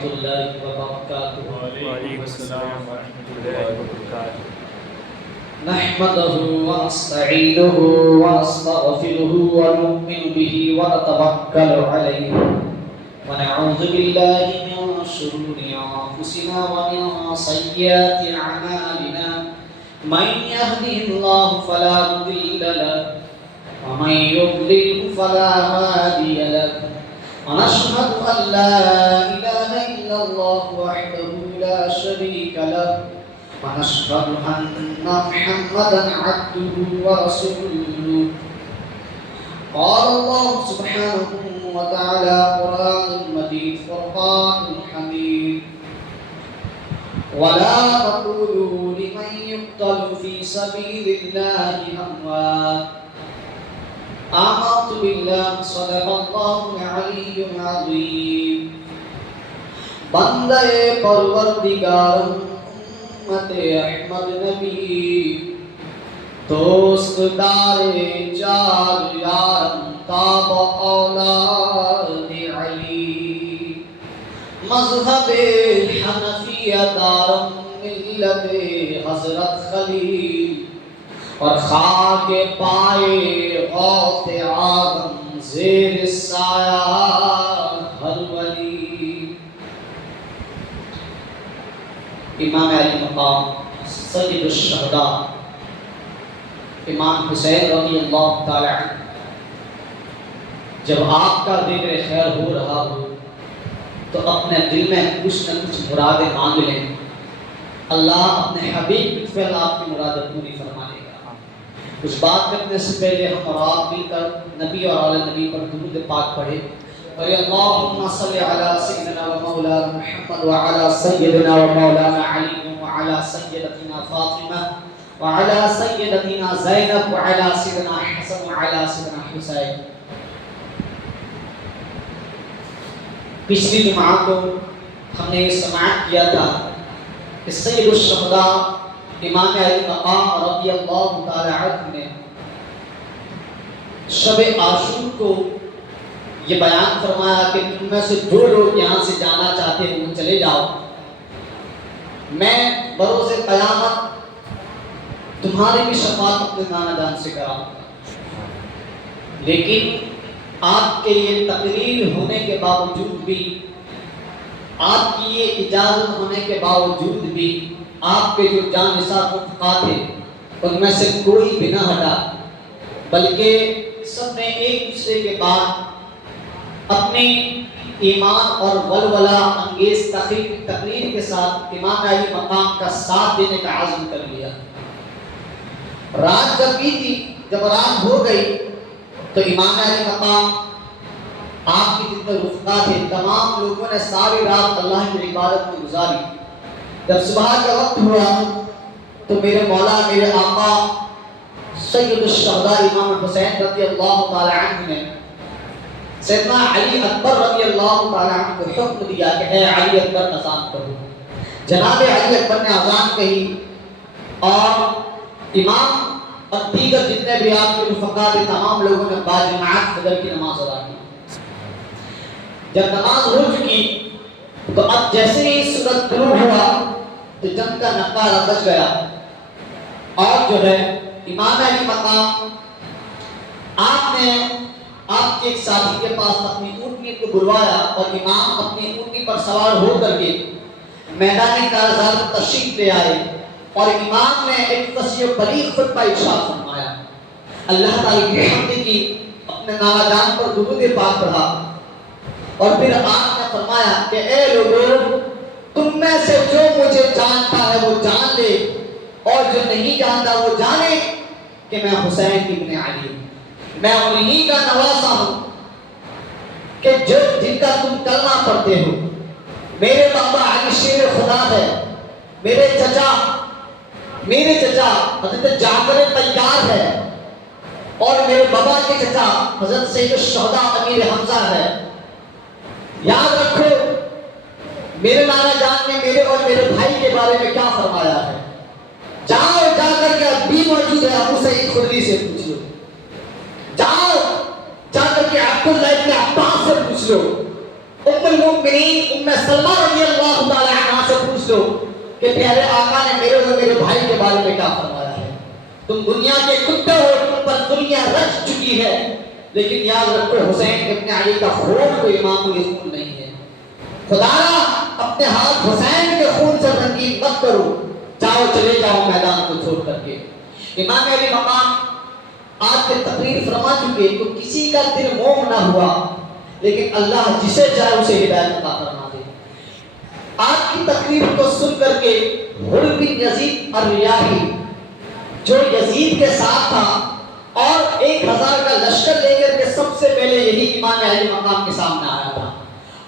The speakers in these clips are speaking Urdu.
ورحمۃ اللہ وبرکاتہ۔ وعلیکم السلام ورحمۃ اللہ وبرکاتہ۔ نحمده ونستعينه ونستغفره ونؤمن به ونتوكل عليه ونعوذ بالله من شرور أنفسنا ومن سيئات أعمالنا من يهده الله فلا مضل له ومن يضلل فلا هادي له ونشهد أن لا إله إلا الله وحده لا شريك له ونشهد أن محمدا عبده ورسوله قال الله سبحانه وتعالى قرآن المجيد فرقان الحميد ولا تقولوا لمن يقتل في سبيل الله أموات آمنت بالله صدق الله العلي العظيم بندے پروردگارم امت احمد نبی دوست دارے چار یارم تاب اولاد علی مذہب حنفیہ دارم ملت حضرت خلیل اور خاک پائے غوث آدم زیر سایہ ہر ولی۔ امام علی مقام سید الشہداء امام حسین رضی اللہ تعالی عنہ جب آپ کا ذکر خیر ہو رہا ہو تو اپنے دل میں کچھ نہ کچھ مرادیں مانگ لیں، اللہ اپنے حبیب کی فعل آپ کی مرادیں پوری فرما لے گا۔ اس بات کرنے سے پہلے ہم اور آپ مل کر نبی اور آل نبی پر درود پاک پڑھے اور اللہم صلی علی سیدنا و مولانا محمد وعلی سیدنا و مولانا علی وعلی سیدتنا فاطمہ وعلی سیدتنا زینب وعلی سیدنا حسن وعلی سیدنا حسین۔ پچھلی جمعہ کو ہم نے سماعت کیا تھا کہ سید الشہداء امام علی مقام رضی اللہ تعالی عنہ نے شب عاشور کو یہ بیان فرمایا کہ تم میں سے جو لوگ یہاں سے جانا چاہتے ہیں وہ چلے جاؤ، میں بروز قیامت تمہاری بھی شفاعت اپنے نانا جان سے کراؤں گا۔ لیکن آپ کے یہ تقریر ہونے کے باوجود بھی، آپ کی یہ اجازت ہونے کے باوجود بھی آپ کے جو جانثار رفقا تھے ان میں سے کوئی بھی نہ ہٹا، بلکہ سب نے ایک دوسرے کے بعد اپنی ایمان اور ولولہ انگیز تقریر کے ساتھ امام علی مقام کا ساتھ دینے کا عزم کر لیا۔ رات جب کی تھی، جب رات ہو گئی تو امام علی مقام آپ کی جتنے رفقا تھے تمام لوگوں نے ساری رات اللہ کی عبادت میں گزاری۔ جب صبح کا وقت ہوا تو میرے مولا میرے آقا سید الشہداء امام حسین رضی اللہ تعالی عنہ نے سیدنا علی اکبر رضی اللہ تعالی عنہ کو حکم دیا کہ اے علی اکبر اذان کہو۔ جناب علی اکبر نے اذان کہی اور امام اور دیگر جتنے بھی آپ کے رفقا تھے تمام لوگوں نے باجماعت فجر کی نماز ادا کی۔ جب نماز ہو چکی تو اب جیسے ہی سورج طلوع ہوا تو جنگ کا نقارہ بچ گیا اور جو ہے امام علی مقام آپ نے آپ کے ایک ساتھی کے پاس اپنی اونٹنی کو بلوایا اور امام اپنی اونٹنی پر سوار ہو کر کے میدان کارزار تشریف لے آئے اور امام نے ایک فصیح و بلیغ خطبہ ارشاد فرمایا، اللہ تعالی کی حمد کی، اپنے نانا جان پر درود پاک پڑھا اور پھر آپ نے فرمایا کہ اے لوگوں، تم میں سے جو مجھے جانتا ہے وہ جان لے اور جو نہیں جانتا وہ جانے کہ میں حسین ابن علی ہوں، میں انہی کا نواسا ہوں کہ جن کا تم کلمہ پڑھتے ہو۔ میرے بابا علی شیر خدا ہے، میرے چچا حضرت جعفر طیار ہے اور میرے بابا کے چچا حضرت سید الشہداء امیر حمزہ ہے۔ یاد رکھو میرے نانا جان نے میرے اور میرے بھائی کے بارے میں کیا فرمایا ہے۔ جاؤ جا کر کے اب بھی موجود ہے ابو سعید خدری سے پوچھ لو، جاؤ جا کر کے عبداللہ ابن عباس سے پوچھ لو، ام المؤمنین ام سلمہ رضی اللہ تعالی عنہا سے پوچھ لو کہ پیارے آقا نے میرے اور میرے بھائی کے بارے میں کیا فرمایا ہے. تم دنیا کے کتے ہو, تم پر دنیا رچ چکی ہے, لیکن یاد رکھو حسین ابن علی کا خون کوئی معمولی خون نہیں ہے. خدایا اپنے ہاتھ حسین کے خون سے رنگین مت کرو, جاؤ چلے جاؤ میدان کو چھوڑ کر کے. امام علی مقام آج کے تقریر فرما چکے تو کسی کا دل موم نہ ہوا, لیکن اللہ جسے چاہے اسے ہدایت عطا فرما دے. آج کی تقریر کو سن کر کے حر بن یزید الریاحی جو یزید کے ساتھ تھا اور 1000 کا لشکر لے کر کے سب سے پہلے یہی امام علی مقام کے سامنے آیا تھا,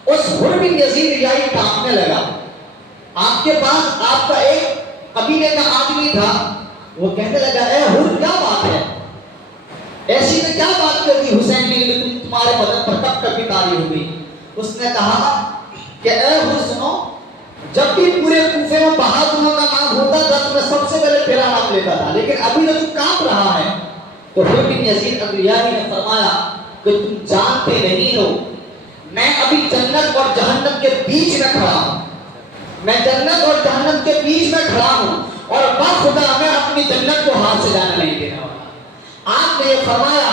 اس حر بن یزید الریاحی کانپنے لگا. آپ کے پاس آپ کا ایک قبیلے کا آدمی تھا, وہ کہنے لگا اے حر کیا بات ہے, ایسی میں کیا بات کر دی حسین نے تمہارے بدن پر کب کبھی تاری ہوئی. اس نے کہا کہ اے حر سنو, جب بھی پورے کوفے میں بہادروں کا نام ہوتا تھا تو میں سب سے پہلے تیرا نام لیتا تھا, لیکن ابھی تو کانپ رہا ہے. تو حر بن یزید الریاحی نے فرمایا کہ تم جانتے نہیں ہو میں ابھی جنت اور جہنم کے بیچ میں کھڑا ہوں, میں جنت اور جہنم کے بیچ میں کھڑا ہوں اور بخدا میں اپنی جنت کو ہاتھ سے جانے نہیں دینے والا. آپ نے یہ فرمایا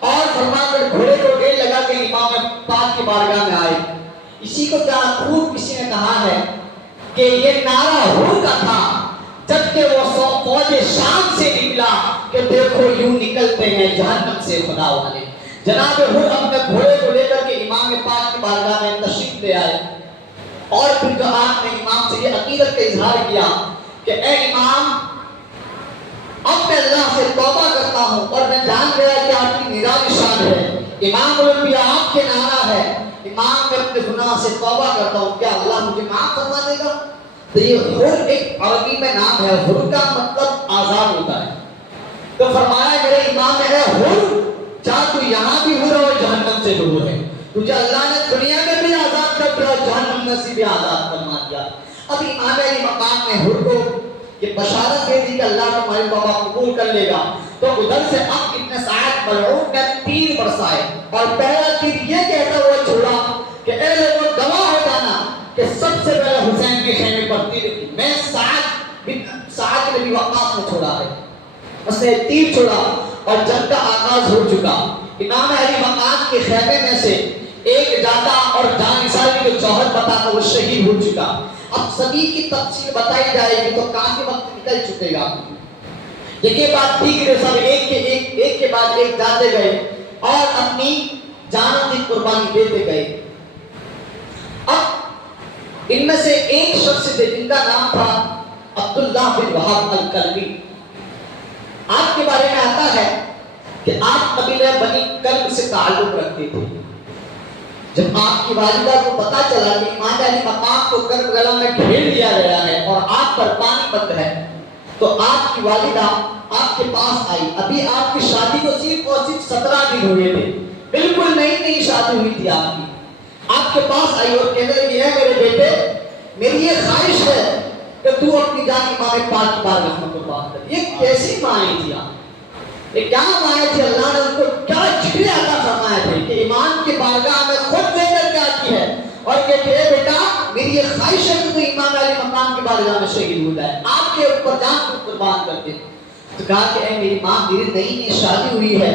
اور فرما کر گھوڑے کو ڈیل لگا کے امام پاک کی بارگاہ میں آئے. اسی کو کیا خوب کسی نے کہا ہے کہ یہ نعرہ حر کا تھا جبکہ وہ فوج شام سے نکلا کہ دیکھو یوں نکلتے ہیں جہنم سے خدا والے. جناب حر اپنے گھوڑے کو لے کر کے امام پاک کی بارگاہ میں تشریف لے آئے اور پھر جو آپ نے امام سے یہ عقیدت کا اظہار کیا کہ اے امام اب میں اللہ سے توبہ کرتا ہوں اور میں جان گیا کہ آپ کی نرالی شان ہے, امام الانبیاء آپ کے نعرہ ہے, امام میں اپنے گناہ سے توبہ کرتا ہوں, کیا اللہ مجھے معاف فرما دے گا. تو یہ حر ایک عربی میں نام ہے, حر کا مطلب آزاد ہوتا ہے. تو فرمایا میرے امام ہے حر, چاہ تو یہاں بھی حر اور جہنم سے بھی حر ہے, تجھے اللہ نے دنیا میں بھی آزاد کر دیا اور جہنم میں سے بھی آزاد فرما دیا. اب امام علی مقام نے حر کو یہ بشارت دے دی کہ اللہ تمہاری توبہ قبول کر لے گا. تو ادھر سے اب ابن سعد ملعون نے تیر برسائے اور پہلا تیر یہ کہتا ہوا چھوڑا کہ اے لوگوں گواہ ہو جانا کہ سب سے پہلے حسین کے خیمے پر تیر میں سعد بن ابی وقاص نے چھوڑا ہے. اس نے تیر چھوڑا اور جنگ کا آغاز ہو چکا. امام علی مقام کے خیمے میں سے ایک جاتا اور جانثار کی جو جوہر پتا تھا وہ شہید ہو چکا. اب سبھی کی تفصیل بتائی جائے گی تو کافی وقت نکل چکے گا. ایک کے بعد دیگرے سب ایک کے بعد ایک جاتے گئے اور اپنی جانوں کی قربانی دیتے گئے. اب ان میں سے ایک شخص تھے جن کا نام تھا عبداللہ بن وہاب الکلبی. آپ کے بارے میں آتا ہے کہ آپ قبیلہ بنی کلب سے تعلق رکھتے تھے. جب آپ کی والدہ کو پتا چلا کہ امام علی مقام کو کربلا میں گھیر لیا گیا ہے اور آپ پر پانی بند ہے تو آپ کی والدہ آپ کے پاس آئی. ابھی آپ کی شادی کو صرف اور صرف 17 دن ہوئے تھے, بالکل نئی شادی ہوئی تھی آپ کی. آپ کے پاس آئی اور کہنے لگی ہے میرے بیٹے میری یہ خواہش ہے کہ تو اپنی جان امام پاک کی بارگاہ میں قربان کر. یہ کیسی مائیں تھی آپ, یہ کیا مائیں تھی, اللہ نے ان کو کیا جھگڑے عطا فرمائے تھے کہ امام کی بارگاہ میں خود لے کر کے آتی ہے اور کہتے ہیں بیٹا میری یہ خواہش ہے کہ تو امام علی مقام کی بارگاہ میں شہید ہو جائے, آپ کے اوپر جان کو قربان کر دے. تو کہا کہ اے میری ماں میری نئی شادی ہوئی ہے,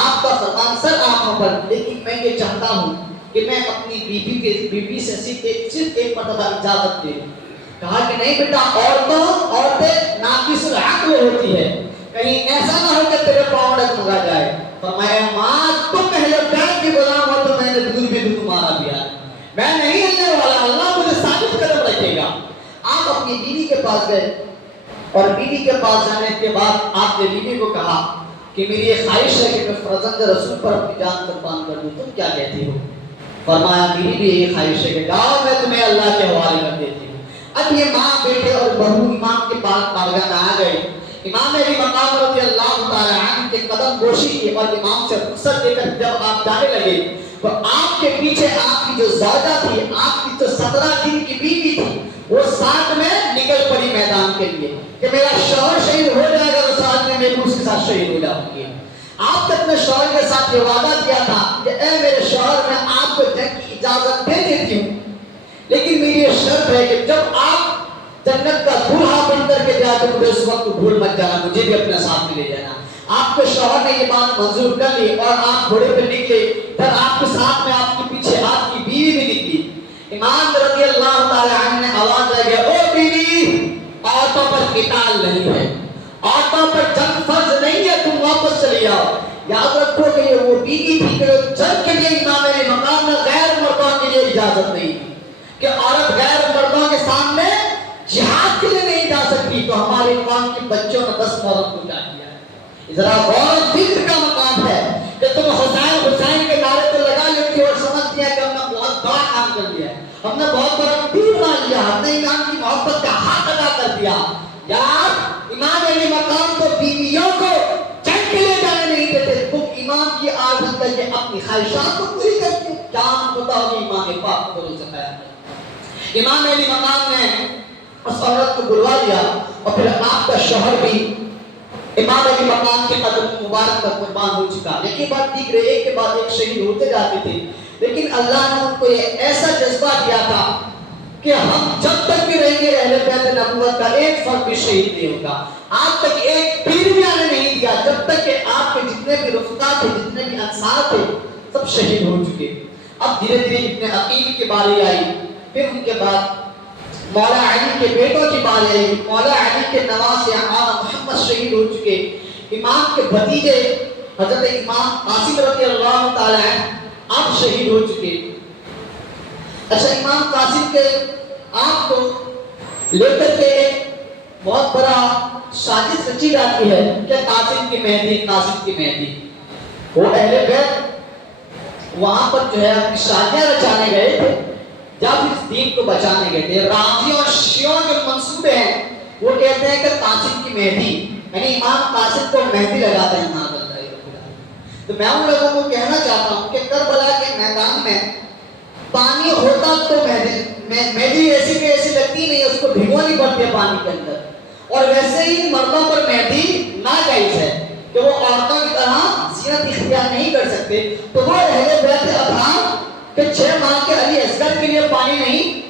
آپ کا فرمان سر آنکھوں پر, لیکن میں یہ چاہتا ہوں کہ میں اپنی بیوی سے صرف ایک مرتبہ اجازت دے. کہا کہ نہیں بیٹا عورتیں ناقص العقل ہوتی ہے, کہیں ایسا نہ ہو کہ تیرے پاؤں ڈگمگا جائے. فرمایا ماں تم پہلے بیٹھ کے غلام ہو تو میں نے دودھ بھی تمہارا دیا, میں نہیں ہلنے والا, اللہ مجھے ثابت قدم رکھے گا. آپ اپنی بیوی کے پاس گئے اور بیوی کے پاس جانے کے بعد آپ نے بیوی کو کہا کہ میری یہ خواہش ہے کہ میں فرزند رسول پر اپنی جان قربان کر دوں, تم کیا کہتی ہو. فرمایا میری بھی یہ خواہش ہے کہ جاؤ میں تمہیں اللہ کے حوالے کر دیتی ہوں. اب یہ ماں بیٹے اور بہو امام کے پاس بارگاہ میں آ گئے. امام علی مقام رضی اللہ تعالی عنہ کے قدم گوشی کی اور امام سے رخصت دے کر جب آپ جانے لگے تو آپ کے پیچھے آپ کی جو زوجہ تھی, آپ کی جو 17 دن کی بیوی تھی, وہ ساتھ میں نکل پڑی میدان کے لیے کہ میرا شوہر شہید ہو جائے گا تو ساتھ میں بھی اس کے ساتھ شہید ہو جاؤں گی. آپ نے اپنے شوہر کے ساتھ یہ وعدہ کیا تھا کہ اے میرے شوہر میں آپ کو جنگ کی اجازت دے دیتی ہوں، لیکن میری یہ شرط ہے کہ جب آپ جنت کا دولہا بن کر کے جائے تو مجھے اس وقت بھول مت جانا، مجھے بھی اپنے ساتھ میں لے جانا۔ آپ کے شوہر نے یہ بات منظور کر لی اور آپ گھوڑے پہ نکلے، پھر آپ کے ساتھ میں آپ کے پیچھے آپ کی بیوی بھی نکلی۔ امام رضی اللہ تعالی عنہ نے آواز لگائی، او بیوی، عورتوں پر قتال نہیں ہے، عورتوں پر جنگ فرض نہیں ہے، تم واپس چلی جاؤ۔ یاد رکھو کہ یہ وہ بیوی تھی کہ جنگ کے لیے امام علیہ مقام نے غیر مردوں کے لیے اجازت نہیں دی کہ عورت غیر مردوں کے سامنے جہاد کے لیے نہیں جا سکتی۔ تو ہمارے امام کے بچوں نے 10 عورت کو کیا کیا ہے؟ ذرا غور و فکر کا مقام ہے کہ تم حسین حسین کے نعرے تو لگا لیتی اور سمجھتی ہے کہ ہم نے بہت بڑا کام کر دیا ہے، ہم نے بہت بڑا دین بنا لیا، ہم نے امام کی محبت کا حق ادا کر دیا۔ یار امام علی مقام تو بیویوں کو جنگ کے لیے جانے نہیں دیتے، تم امام کی عادت کر کے اپنی خواہشات کو پوری کرتے ہو۔ کیا ہم بتاؤ گے امام پاک کو روز خیال؟ امام علی مقام نے اس عورت کو بلوا لیا اور پھر آپ کا شوہر بھی امام علی مقام کے قدم مبارک پر قربان ہو چکا۔ لیکن بات ٹھیک رہے، ایک کے بعد ایک شہید ہوتے جاتے تھے، لیکن اللہ نے ان کو یہ ایسا جذبہ دیا تھا کہ ہم جب تک بھی رہیں گے اہل بیت نبوت کا ایک فرد بھی شہید نہیں ہوگا۔ آج تک ایک پیر بھی آنے نہیں دیا جب تک کہ آپ کے جتنے بھی رفقا تھے، جتنے بھی انصار تھے، سب شہید ہو چکے۔ اب دھیرے دھیرے ابن عقیل کی باری آئی، پھر ان کے بعد مولا علی کے بیٹوں کی باری آئی، مولا علی کے نواسے آقا محمد شہید ہو چکے، امام کے بھتیجے حضرت امام قاسم رضی اللہ تعالی عنہ آپ شہید ہو چکے۔ اچھا، امام قاسم کے آپ کو لے کر کے بہت بڑا سازش رچی جاتی ہے کہ قاسم کی مہدی وہ اہل بیت وہاں پر جو ہے اپنی شادیاں رچانے گئے تھے، جب اس دین کو بچانے گئے تھے۔ رافضی اور شیعوں کے منصوبے ہیں، وہ کہتے ہیں کہ قاسم کی مہدی یعنی امام قاسم کو مہدی لگاتے ہیں نا اللہ۔ تو میں ان لوگوں کو کہنا چاہتا ہوں کہ کربلا کے میدان میں پانی ہوتا تو مہدی ایسی کہ ایسی لگتی نہیں، اس کو بھگونی پڑتی ہے پانی کے اندر۔ اور ویسے ہی مردوں پر مہدی ناجائز ہے کہ وہ عورتوں کی طرح زینت اختیار نہیں کر سکتے، تو وہ اہل بیت ابراہیم کہ 6 ماہ کے علی اصغر کے لیے پانی نہیں،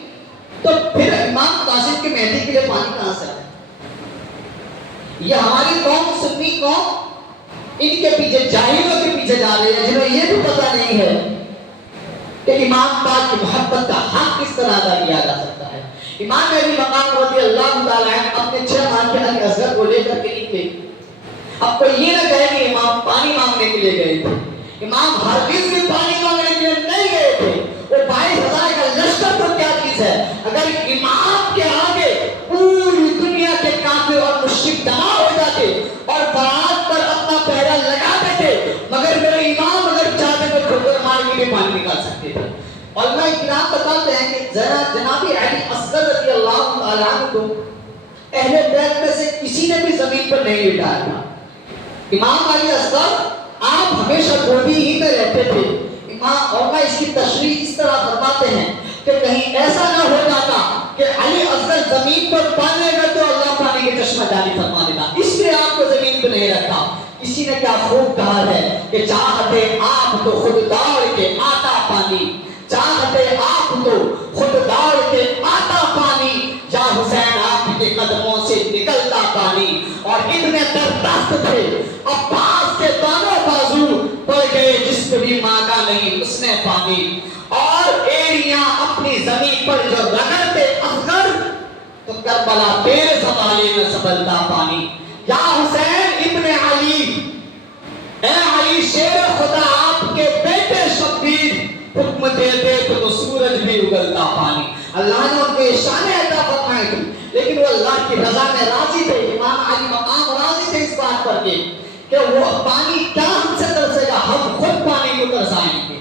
تو پھر امام قاسم کی مہدی کے لیے پانی کہاں سے آئے؟ یہ ہماری قوم سنی قوم ان کے پیچھے جاہلوں کے پیچھے جا رہے ہیں جنہیں یہ بھی پتہ نہیں ہے کہ امام پاک کی محبت کا حق کس طرح ادا کیا جا سکتا ہے۔ امام علی مقام رضی اللہ تعالی عنہ اپنے 6 ماہ کے علی اصغر کو لے کر کے نکلے۔ اب کوئی یہ نہ کہے کہ امام پانی مانگنے کے لیے گئے تھے، امام ہرگز بھی پانی مانگنے کے لیے نہیں گئے تھے۔ وہ 22,000 کا لشکر تو کیا چیز ہے، اگر امام کے آگے پوری دنیا کے کافر اور مشرک جمع ہو جاتے اور بات پر اپنا پہرا لگا دیتے، مگر میرے امام اگر چاہتے تو ٹھوکر مار کے بھی پانی نکال سکتے تھے۔ علماء کرام بتاتے ہیں کہ جناب علی اصغر رضی اللہ تعالی عنہ کو اہل بیت میں سے کسی نے بھی زمین پر نہیں لٹایا تھا۔ امام علی اصغر آپ ہمیشہ گودی ہی میں رہتے تھے۔ امام علماء اس کی تشریح اس طرح فرماتے ہیں کہ کہیں ایسا نہ ہو جاتا کہ علی اصغر زمین پر پانے گا تو اللہ پانی کے چشمہ جاری فرما دیتا، اس لیے آپ کو زمین پہ نہیں رکھا۔ کسی نے کیا خوب کہا ہے کہ چاہتے آپ تو خود دوڑ کے آتا پانی، چاہتے آپ تو خود دوڑ کے آتا پانی، یا حسین آپ کے قدموں سے نکلتا پانی۔ اور اتنے بردست تھے، عباس کے دونوں بازو پڑ گئے، جس کو بھی مانگا نہیں اس نے پانی۔ اور ایڑیاں اپنی زمین پر جو رگڑتے اصغر تو کربلا تیرے سوالے میں سبلتا پانی۔ یا حسین ابن علی، اے علی شیر خدا آپ کے بیٹے شبیر، حکم دیتے تو سورج بھی اگلتا پانی۔ اللہ نے ان کو شان عطا فرمائی تھی، لیکن وہ اللہ کی رضا میں راضی تھے۔ امام علی مقام راضی تھے اس بات پر کہ وہ پانی کیا ہم سے ترسے گا، ہم خود پانی کو ترسائیں گے،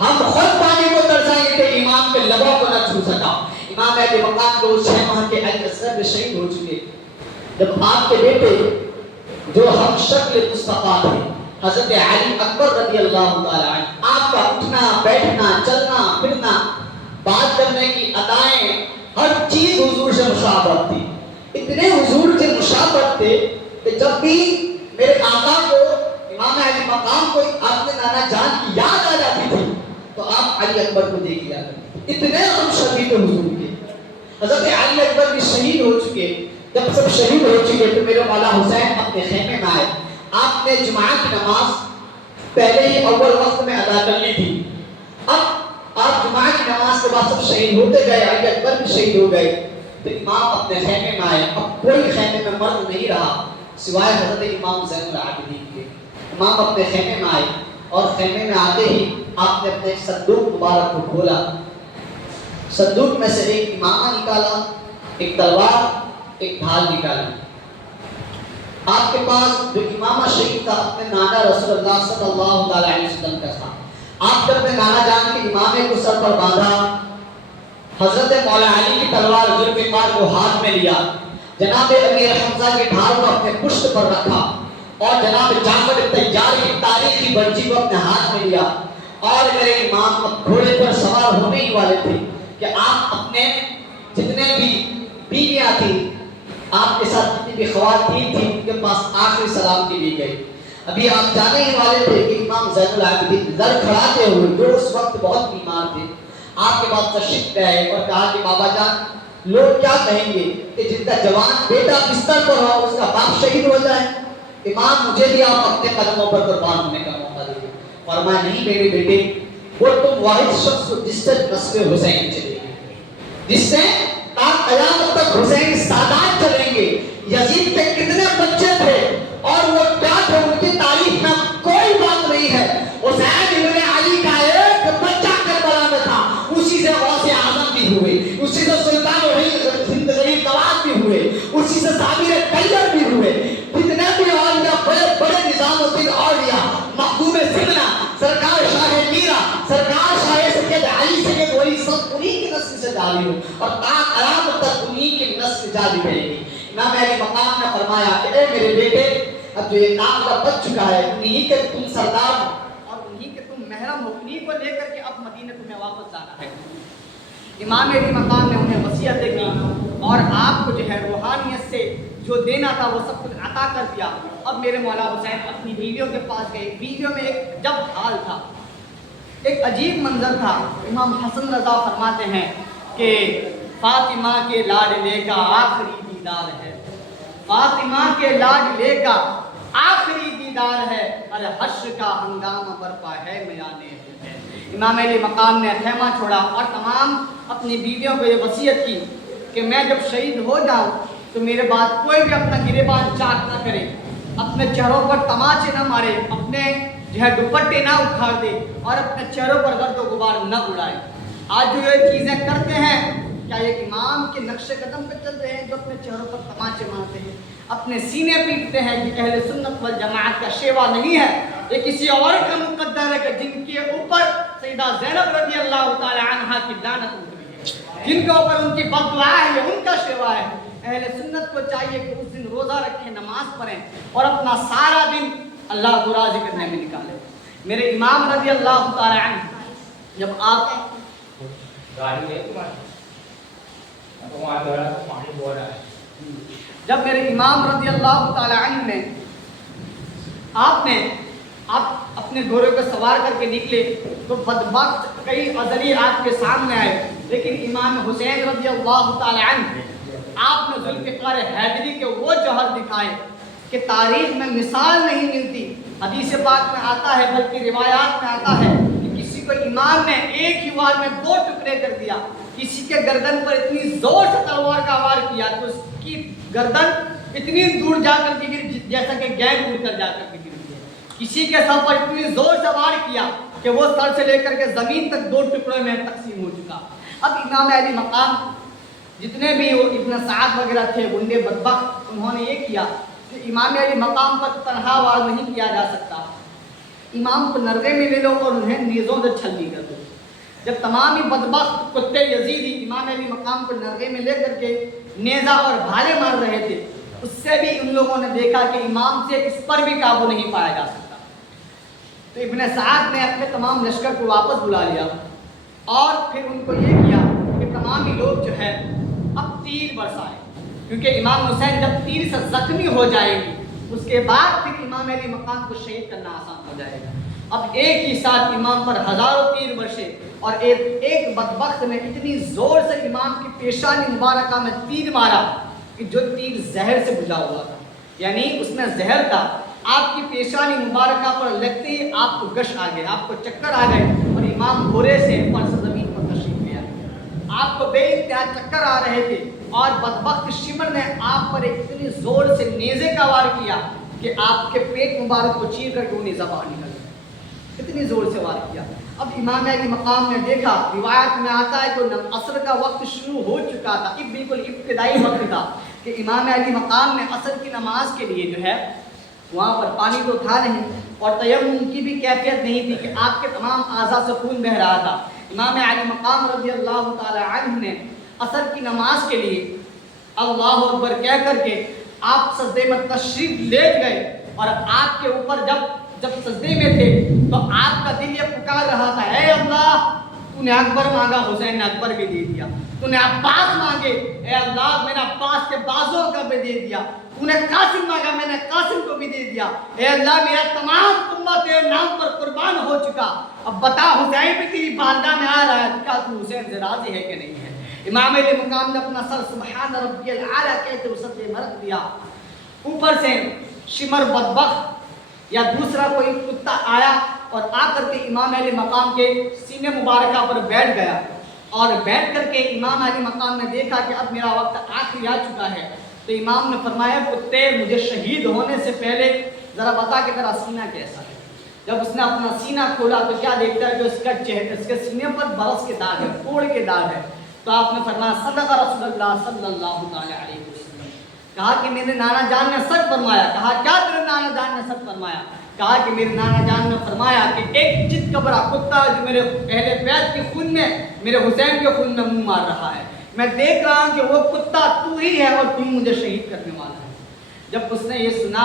ہم خود پانی کو ترسائیں گے۔ امام کے لبوں کو نہ چھو سکا۔ امام علی مقام کو 6 ماہ کے علی اصغر میں شہید ہو چکے۔ جب آپ کے بیٹے جو ہم شکل مصطفیٰ تھے حضرت علی اکبر رضی اللہ تعالی عنہ، آپ کا اٹھنا بیٹھنا چلنا پھرنا بات کرنے کی ادائیں ہر چیز حضور سے مشابہت تھی، اتنے حضور سے مشابہت تھے کہ جب بھی میرے آقا کو امام علی مقام کو اپنے نانا جان کی یاد آ جاتی تھی تو آپ علی اکبر کو دیکھ لیا کرتے، اتنے ہم شدید حضور کے۔ حضرت علی اکبر بھی شہید ہو چکے، جب سب شہید ہو چکے تو میرے مولا حسین اپنے خیمے میں آئے۔ آپ نے جمعہ کی نماز پہلے ہی اول وقت میں ادا کر لی تھی، اب آپ جمعہ کی نماز کے بعد سب شہید ہوتے گئے، علی اکبر بھی شہید ہو گئے، تو امام اپنے خیمے میں آئے۔ اب کوئی خیمے میں مرد نہیں رہا سوائے حضرت امام زین العابدین کے۔ امام اپنے خیمے میں آئے اور خیمے میں آتے ہی آپ نے اپنے صندوق مبارک کو کھولا، صندوق میں سے ایک امامہ نکالا، ایک تلوار، ایک ڈھال نکالی۔ آپ کے پاس جو امامہ شریف تھا اپنے نانا رسول اللہ صلی اللہ علیہ وسلم کا تھا۔ آپ نے اپنے نانا جان کے امامے کو سر پر باندھا، حضرت مولا علی کی تلوار ذوالفقار کو ہاتھ میں لیا، جناب امیر حمزہ کی ڈھال کو اپنے پشت پر رکھا اور جناب جعفر طیار کی تاریخی برچی کو اپنے ہاتھ میں لیا، اور میرے امام اب گھوڑے پر سوار ہونے ہی والے تھے کہ آپ اپنے جتنے بھی بیویاں تھیں، آپ کے ساتھ جتنی بھی خواتین تھیں، ان کے پاس آخری سلام کے لیے گئے۔ ابھی آپ جانے ہی والے تھے کہ امام زین العابدین لڑکھڑاتے ہوئے، جو اس وقت بہت بیمار تھے، آپ کے پاس تشریف لائے اور کہا کہ بابا جان لوگ کیا کہیں گے کہ جن کا جوان بیٹا بستر پر ہو اس کا باپ شہید ہو جائے، امام مجھے بھی آپ اپنے قدموں پر قربان ہونے کا موقع دیجیے۔ فرمایا نہیں میرے بیٹے، وہ تم واحد شخص ہو جس سے نسل حسین چلے گی، جس سے تا قیامت تک حسین سادات چلیں گے۔ یزید کے کتنے بچے تھے اور وہ کیا تھے، ان کی تاریخ میں کوئی بات نہیں ہے۔ حسین ابن علی کا ایک بچہ کربلا میں تھا، اسی سے غوث اعظم بھی ہوئے، اسی سے سلطان ہند غریب نواز بھی ہوئے، اسی سے صابر طیب بھی ہوئے۔ جتنے بھی اولیاء بڑے بڑے نظام الدین اولیاء، مخدوم سمنا، سرکار شاہ میرا، سرکار شاہ سید علی سید ولی، سب انہی کی نسل سے جاری ہو اور تا قیامت تک انہی کی نسل جاری رہے گی۔ امام علی مقام نے فرمایا کہ اے میرے بیٹے، اب جو یہ کام کا بچ چکا ہے، انہی کے تم سردار ہو اور انہی کے تم محرم ہو، انہی کو لے کر کے اب مدینہ تمہیں واپس جانا ہے۔ امام علی مقام نے انہیں وصیتیں کی اور آپ کو جو ہے روحانیت سے جو دینا تھا وہ سب کچھ عطا کر دیا۔ اب میرے مولا حسین اپنی بیویوں کے پاس گئے۔ بیویوں میں ایک جب حال تھا، ایک عجیب منظر تھا۔ امام حسن رضا فرماتے ہیں کہ فاطمہ کے لاڈلے کا آخری دیدار ہے، فاطمہ کے لاڈلے کا آخری دیدار ہے، اور حشر کا ہنگامہ برپا ہے میانے ہے۔ امام علی مقام نے خیمہ چھوڑا اور تمام اپنی بیویوں کو یہ وصیت کی کہ میں جب شہید ہو جاؤں تو میرے بعد کوئی بھی اپنا گریبان چاک نہ کرے، اپنے چہروں پر تماچے نہ مارے، اپنے جو ہے دوپٹے نہ اکھاڑ دے اور اپنے چہروں پر گرد و غبار نہ اڑائے۔ آج جو یہ چیزیں کرتے ہیں، کیا یہ امام کے نقش قدم پہ چل رہے ہیں جو اپنے چہروں پر تماچے مارتے ہیں، اپنے سینے پیٹتے ہیں؟ کہ اہل سنت والجماعت کا شیوا نہیں ہے، یہ کسی اور کا مقدر ہے کہ جن کے اوپر سیدہ زینب رضی اللہ تعالی عنہا کی لعنت اتری ہے، جن کے اوپر ان کی بد دعا ہے، یہ ان کا شیوا ہے۔ اہل سنت کو چاہیے کہ اس دن روزہ رکھیں، نماز پڑھیں اور اپنا سارا دن اللہ کو راضی کرنے میں نکالیں۔ میرے امام رضی اللہ تعالی عنہ جب آپ جب میرے امام رضی اللہ تعالی عنہ نے آپ اپنے گھوڑے کو سوار کر کے نکلے تو بدبخت کئی ازلی آپ کے سامنے آئے، لیکن امام حسین رضی اللہ تعالی عنہ آپ نے ذوالفقار حیدری کے وہ جوہر دکھائے کہ تاریخ میں مثال نہیں ملتی۔ حدیث پاک میں آتا ہے، بلکہ روایات میں آتا ہے کہ کسی کو امام نے ایک ہی وار میں 2 ٹکڑے کر دیا، کسی کے گردن پر اتنی زور سے تلوار کا وار کیا تو اس کی گردن اتنی دور جا کر کے گری جیسا کہ گیند اڑ کر جا کر کے گرتی ہے، کسی کے سر پر اتنی زور سے وار کیا کہ وہ سر سے لے کر کے زمین تک 2 ٹکڑوں میں تقسیم ہو چکا۔ اب امام علی مقام جتنے بھی وہ ابن سعد وغیرہ تھے گنڈے بدبخت، انہوں نے یہ کیا کہ امام علی مقام پر تنہا وار نہیں کیا جا سکتا، امام کو نرغے میں لے لو اور انہیں نیزوں سے چھلنی کر دو۔ جب تمام ہی بدبخت کتے یزیدی امام علی مقام کو نرغے میں لے کر کے نیزہ اور بھالے مار رہے تھے، اس سے بھی ان لوگوں نے دیکھا کہ امام سے اس پر بھی قابو نہیں پایا جا سکتا، تو ابن سعد نے اپنے تمام لشکر کو واپس بلا لیا اور پھر ان کو یہ کیا کہ تمام ہی لوگ جو ہے اب تیر برسائے، کیونکہ امام حسین جب تیر سے زخمی ہو جائیں گے اس کے بعد پھر امام علی مقام کو شہید کرنا آسان ہو جائے گا۔ اب ایک ہی ساتھ امام پر ہزاروں تیر برسے اور ایک بدبخت نے اتنی زور سے امام کی پیشانی مبارکہ میں تیر مارا کہ جو تیر زہر سے بجھا ہوا تھا، یعنی اس میں زہر تھا، آپ کی پیشانی مبارکہ پر لگتے ہی آپ کو گش آ گئے، آپ کو چکر آ گئے اور امام گھوڑے سے فرش زمین پر تشریف لے آئے۔ آپ کو بے انتہا چکر آ رہے تھے اور بدبخت شمر نے آپ پر اتنی زور سے نیزے کا وار کیا کہ آپ کے پیٹ مبارک کو چیر کر کے وہ نیزہ باہر نکل گیا، اتنی زور سے وار کیا۔ اب امام علی مقام نے دیکھا، روایت میں آتا ہے کہ عصر کا وقت شروع ہو چکا تھا، بالکل ابتدائی وقت تھا کہ امام علی مقام نے عصر کی نماز کے لیے جو ہے وہاں پر پانی تو تھا نہیں اور تیمم کی بھی کیفیت نہیں تھی کہ آپ کے تمام اعضاء سے خون بہہ رہا تھا۔ امام علی مقام رضی اللہ تعالی عنہ نے عصر کی نماز کے لیے اللہ اکبر کہہ کر کے آپ سجدے میں تشریف لے گئے اور آپ کے اوپر جب سجدے میں تھے تو آپ کا دل یہ پکار رہا تھا، اے اللہ تو نے اکبر مانگا، حسین نے اکبر بھی دے دیا، تو نے عباس مانگے، اے اللہ میں نے عباس کے بازوں کا بھی دے دیا، تو نے قاسم مانگا، میں نے قاسم کو بھی دے دیا، اے اللہ میرا تمام امت تیرے نام پر قربان ہو چکا، اب بتا حسین بھی تیری بارگاہ میں آ رہا ہے، کیا تو حسین سے راضی ہے کہ نہیں ہے؟ امام علی مقام نے اپنا سر سبحان ربی الاعلیٰ کہتے ہوئے سجدے میں رکھ دیا۔ اوپر سے شمر بدبخت یا دوسرا کوئی کتا آیا اور آ کر کے امام علی مقام کے سینے مبارکہ پر بیٹھ گیا اور بیٹھ کر کے امام علی مقام نے دیکھا کہ اب میرا وقت آخری آ چکا ہے، تو امام نے فرمایا کتے مجھے شہید ہونے سے پہلے ذرا بتا کہ تیرا سینہ کیسا ہے۔ جب اس نے اپنا سینہ کھولا تو کیا دیکھتا ہے کہ اس کے سینے پر برس کے داغ ہے، کوڑ کے داغ ہے، تو آپ نے فرمایا صدق رسول اللہ صلی اللہ علیہ وسلم۔ کہا کہ میرے نانا جان نے سچ فرمایا۔ کہا کیا تیرے نانا جان نے سچ فرمایا؟ کہا کہ میرے نانا جان نے فرمایا کہ ایک چت کبرا کتا جو میرے اہل بیت کے خون میں، میرے حسین کے خون میں منہ مار رہا ہے، میں دیکھ رہا ہوں کہ وہ کتا تو ہی ہے اور تو مجھے شہید کرنے والا ہے۔ جب اس نے یہ سنا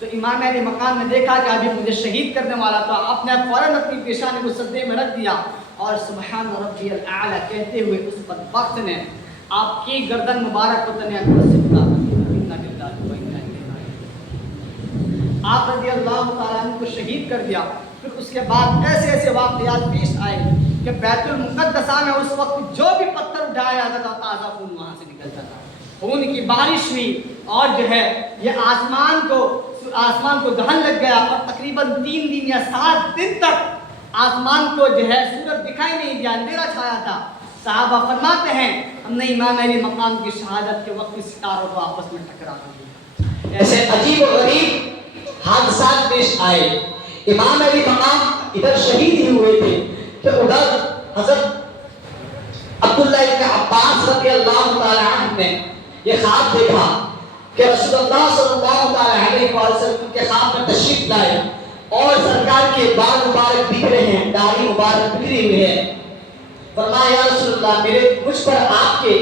تو امام علی مقام نے دیکھا کہ ابھی مجھے شہید کرنے والا تھا، آپ نے فوراً اپنی پیشانی کو سجدے میں رکھ دیا اور سبحان ربی الاعلیٰ کہتے ہوئے اس بدبخت نے آپ کی گردن مبارک کو تنے اکبر سے اٹھا آپ رضی اللہ تعالیٰ عنہ کو شہید کر دیا۔ پھر اس کے بعد ایسے ایسے واقعات پیش آئے کہ بیت المقدسہ میں اس وقت جو بھی پتھر اٹھایا جاتا تھا تازہ خون وہاں سے نکلتا تھا، خون کی بارش ہوئی اور جو ہے یہ آسمان کو دہن لگ گیا اور تقریباً 3 دن یا 7 دن تک آسمان کو جو ہے سورج دکھائی نہیں دیا، اندھیرا چھایا تھا۔ صحابہ فرماتے ہیں ہم نے امام علی مقام کی شہادت کے وقت ستاروں کو آپس میں ٹکرا دیا۔ ایسے عجیب و غریب حادثات پیش آئے۔ امام علی مقام ادھر شہید ہی ہوئے تھے کہ ادھر حضرت عبداللہ ابن عباس رضی اللہ تعالی عنہ نے یہ خواب دیکھا کہ رسول اللہ صلی اللہ علیہ وسلم کے خواب میں تشریف لائے اور سرکار کے بال مبارک بکھرے ہیں، داڑھی مبارک بکھری ہوئی ہے۔ فرمایا یا رسول اللہ مجھ پر آپ کے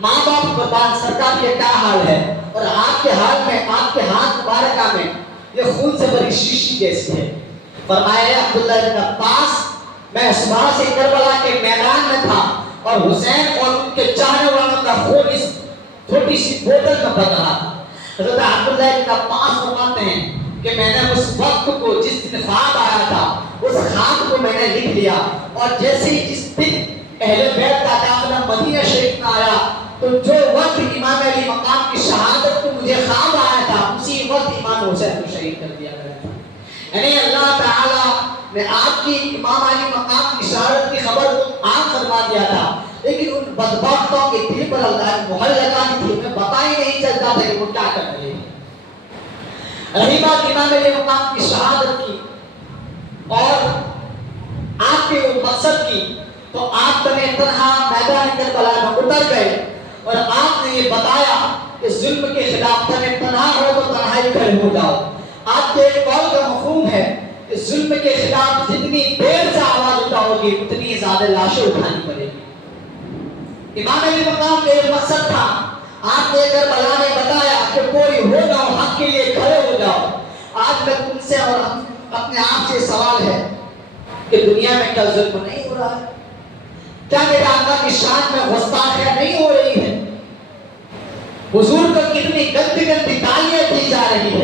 ماں باپ قربان سرکار کے کیا حال ہے، اور آپ کے حال میں آپ کے ہاتھ مبارکہ میں یہ خون سے بھری شیشی کیسی ہے؟ فرمایا یا عبداللہ ابن عباس میں صبح سے کربلا کے میدان میں تھا اور حسین اور ان کے چاہنے والوں کا خون اس چھوٹی سی بوتل میں بن رہا تھا۔ حضرت عبداللہ ابن عباس فرماتے ہیں کہ میں نے اس وقت کو جس دن خواب آیا تھا اس خواب کو میں نے لکھ لیا، اور جیسے ہی جس دن اہل بیت کا داخلہ مدینہ شریف میں آیا تو جو وقت امام علی مقام کی شہادت کو مجھے خواب آیا تھا اسی وقت امام حسین کو شہید کر دیا گیا تھا۔ یعنی اللہ تعالیٰ نے آپ کی امام علی مقام کی شہادت کی خبر کو عام فرما دیا تھا، لیکن ان بدبختوں کے دل پر اللہ نے مہر لگانی تھی، انہیں پتہ ہی نہیں چلتا تھا کہ وہ کیا کر رہے ہیں۔ رہی بات امام علی مقام کی شہادت کی اور آپ کے مقصد کی، تو آپ بنے تنہا میدان کربلا میں اتر گئے اور آپ نے یہ بتایا کہ ظلم کے خلاف تنہا ہو تو تنہائی کھڑے ہو جاؤ۔ آپ کے ایک قول کا مفہوم ہے کہ ظلم کے خلاف جتنی دیر سے آواز اٹھاؤ گی اتنی زیادہ لاشیں اٹھانی پڑے گی۔ امام علی مقام کا ایک مقصد تھا، آپ نے کربلا میں بتایا کہ کوئی ہو نہ ہو حق کے لیے کھڑے ہو جاؤ۔ آج میں تم سے اور اپنے آپ سے سوال ہے کہ دنیا میں کیا ظلم نہیں ہو رہا ہے؟ کیا میرے آقا کی شان میں گستاخیاں نہیں ہو رہی ہے؟ حضور کو کتنی گندی گندی گالیاں دی جا رہی ہے،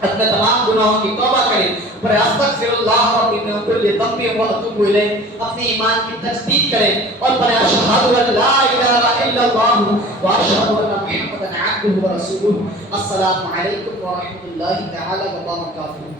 اپنے تمام گناہوں کی توبہ کریں، پر استغفر اللہ ربی من کل ذنب و اتوب الیہ، اپنے ایمان کی تجدید کریں اور پر اشہد ان لا الہ الا اللہ و اشہد ان محمدا عبدہ و رسولہ۔ السلام علیکم ورحمۃ اللہ تعالی وبرکاتہ۔